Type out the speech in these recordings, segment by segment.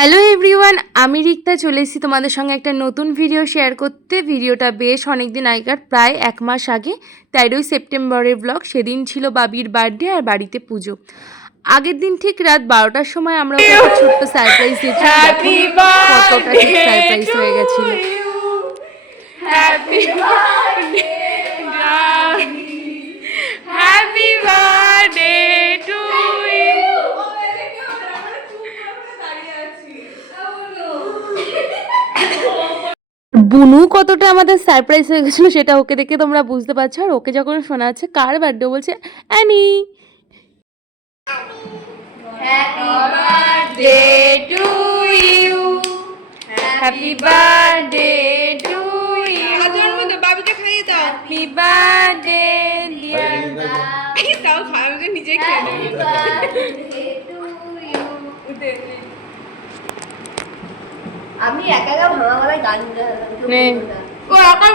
Hello everyone আমি রিক্তা। চলে এসেছি তোমাদের সঙ্গে একটা নতুন ভিডিও শেয়ার করতে। ভিডিওটা বেশ অনেক দিন আগেকার প্রায় এক মাস আগে। তেরোই সেপ্টেম্বরের ব্লগ সেদিন ছিল বাবির বার্থডে আর বাড়িতে পুজো। আগের দিন ঠিক রাত বারোটার সময় আমরা ছোট্ট সারপ্রাইজ দিয়েছিলাম কতটা ঠিক সারপ্রাইজ হয়ে গেছিল। বুনু কতটা আমাদের সারপ্রাইজ হয়ে গেছিল সেটা ওকে দেখে তোমরা বুঝতে পারছ। আর ওকে যখন শোনা যাচ্ছে কার বার্থডে বলছে Annie to you. Happy birthday to you. জন্মদিন বাবিকে খাইয়ে দাও। হ্যাপি বার্থডে ডিয়ার তাও নিজে খেয়ে নেবে আমি একা একা ভাঙা গলায় গান নে। ও একা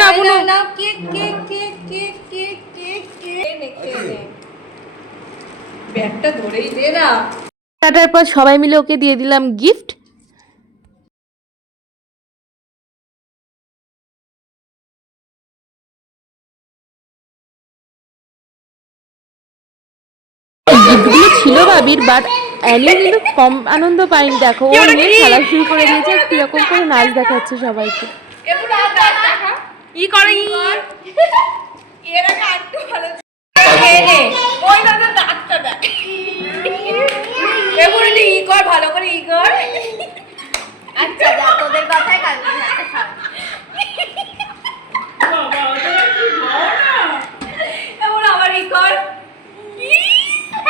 না নে নে। ব্যাগটা ধরেই দে না। কাটার পর সবাই মিলে ওকে দিয়ে দিলাম গিফট। গিফটগুলো ছিল বাবির বাট অ্যানি কিন্তু কম আনন্দ পাইনি দেখো। ও নিয়ে খেলা শুরু করে দিয়েছে কীরকম করে নাচ দেখাচ্ছে সবাইকে। ই করে এর আগে আরেকটু ভালো ওই দাদা দাঁতটা দেখ। এবার ই কর ভালো করে ই কর। আচ্ছা যা তোদের কথাই কাল এবার আবার ই কর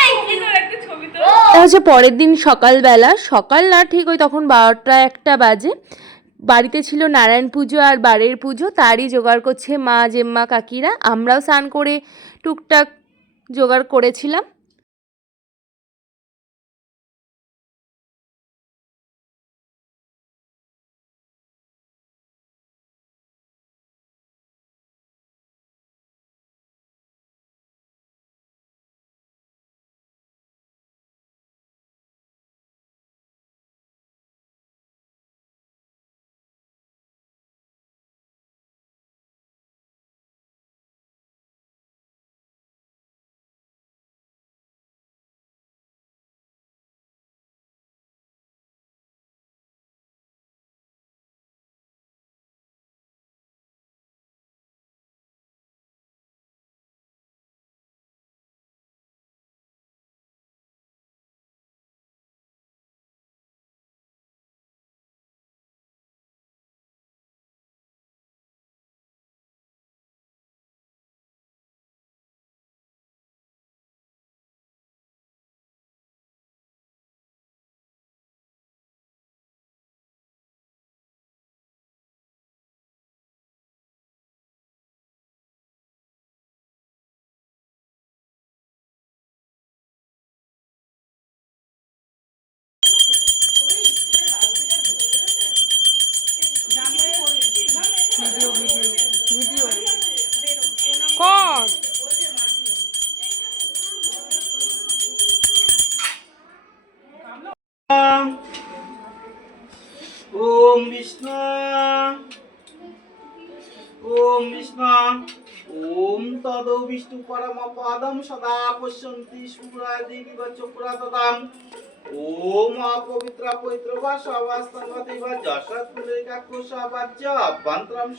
এই তোর একটা ছবি তো এটা হচ্ছে পরের দিন সকালবেলা, সকাল না ঠিক ওই তখন বারোটা একটা বাজে। বাড়িতে ছিল নারায়ণ পুজো আর বারের পুজো, তারই জোগাড় করছে মা, জেম্মা, কাকিরা। আমরাও স্নান করে টুকটাক জোগাড় করেছিলাম। তদ বিষ্ণু পরম পদম সদা পশ্যন্তি সুরায় দেবী চক্রা তদাম ওম অপবিত্র পবিত্র বা সবাস্তমতি বা যশত পুলিকা কুশাবাজ্য অভ্যন্তরম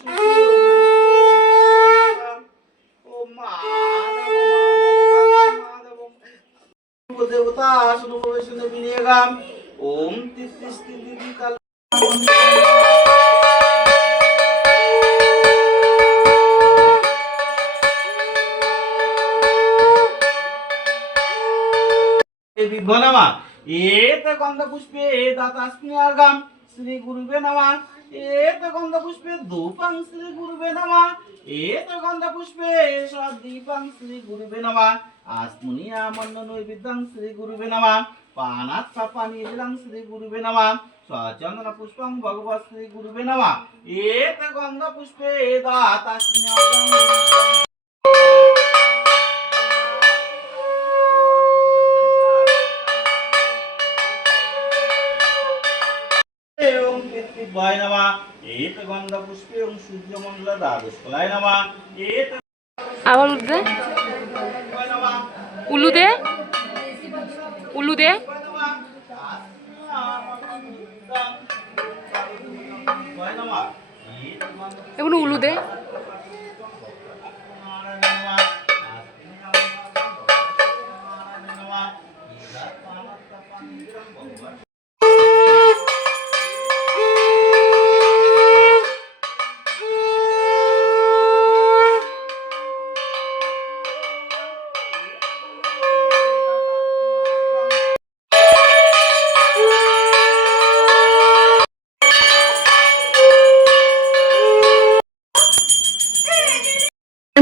ওম মাধব দেবতা আসনু প্রবেশন বিনিয়োগাম। ওম তিস্তি দিদি কাল বিভ্রমা এত গন্ধ পুষ্পে দাতাস্মি আর্গাম শ্রী গুরুবে নমা। এত গন্ধ পুষ্পে ধূপং, শ্রী গুরুবে নমা। এত গন্ধ পুষ্পে সদীপং, শ্রী গুরুবে নমা। আসমুনিয়া মন্ন নৈবেদ্যং, শ্রী গুরুবে নমা। পানাৎ পানি দিলাম শ্রী গুরুবে নমা। সচন্দন পুষ্পং ভগবত, শ্রী গুরুবে নমা। এত গন্ধ পুষ্পে দাতাস্মি এত গন্ধ পুষ্পে ওম সূর্যমণ্ডল নমঃ এত আবার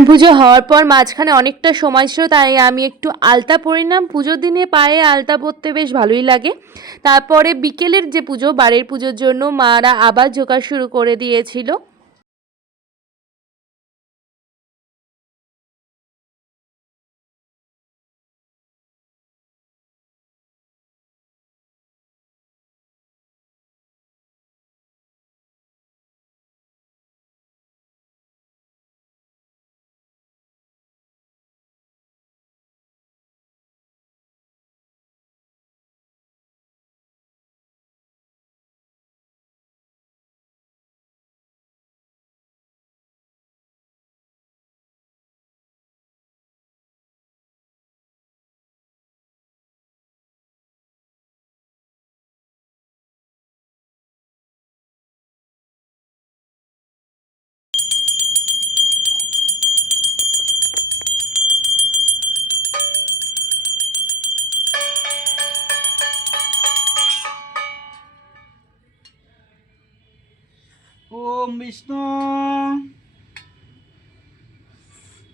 পুজো হওয়ার পর মাঝখানে অনেকটা সময় ছিল, তাই আমি একটু আলতা পরিলাম পুজোর দিনে পায়ে আলতা পরতে বেশ ভালোই লাগে। তারপরে বিকেলের যে পুজো, বাড়ির পুজোর জন্য মারা আবার জোগাড় শুরু করে দিয়েছিল।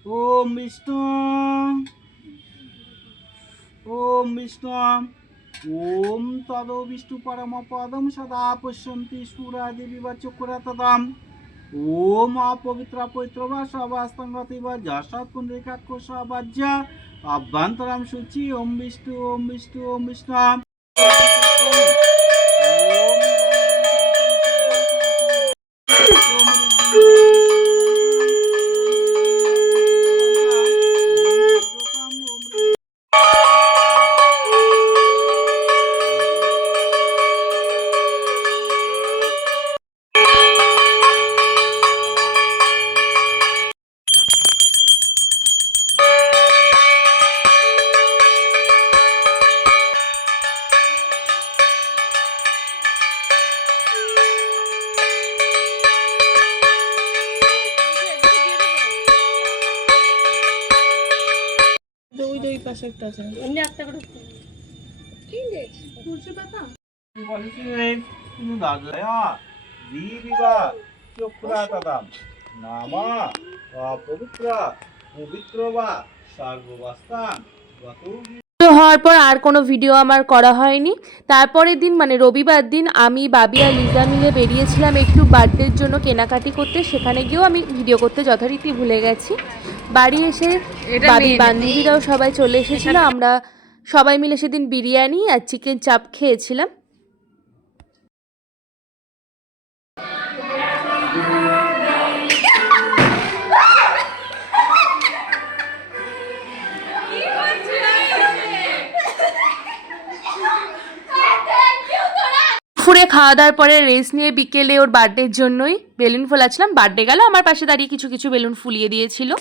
ওম বিষ্ণু ওম বিষ্ণু ওম তদ বিষ্ণু পরম পদম সদা পশ্যন্তি সুরা দেবী বা চক্রা তদাম ওম অপবিত্র পবিত্র বা সবাস্তঙ্গতি বা যশৎ পুণ্ডরিকাক্ষ সবাজ্য অভ্যন্তরাম সূচি, ওম বিষ্ণু ওম বিষ্ণু ওম বিষ্ণু নামা অপবিত্র পবিত্র বা সর্ববাস্তান গত পুজো হওয়ার পর আর কোনো ভিডিও আমার করা হয়নি। তারপরের দিন মানে রবিবার দিন আমি বাবি আর লিজা মিলে বেরিয়েছিলাম একটু বার্থডের জন্য কেনাকাটি করতে। সেখানে গিয়েও আমি ভিডিও করতে যথারীতি ভুলে গেছি। বাড়ি এসে বাড়ির বান্ধবীরাও সবাই চলে এসেছিল। আমরা সবাই মিলে সেদিন বিরিয়ানি আর চিকেন চাপ খেয়েছিলাম। দুপুরে খাওয়া দাওয়ার পরে রেস্ট নিয়ে বিকেলে ওর বার্থডের জন্যই বেলুন ফোলাচ্ছিলাম বার্থডে গেল আমার পাশে দাঁড়িয়ে কিছু কিছু বেলুন ফুলিয়ে দিয়েছিল।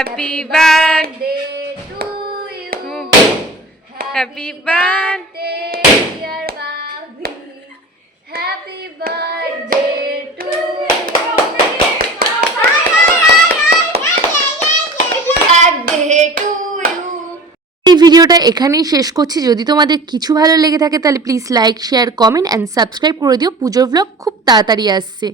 Happy এই ভিডিওটা এখানেই শেষ করছি। যদি তোমাদের কিছু ভালো লেগে থাকে তাহলে please like share comment and subscribe করে দিও। পুজোর ব্লগ খুব তাড়াতাড়ি আসছে।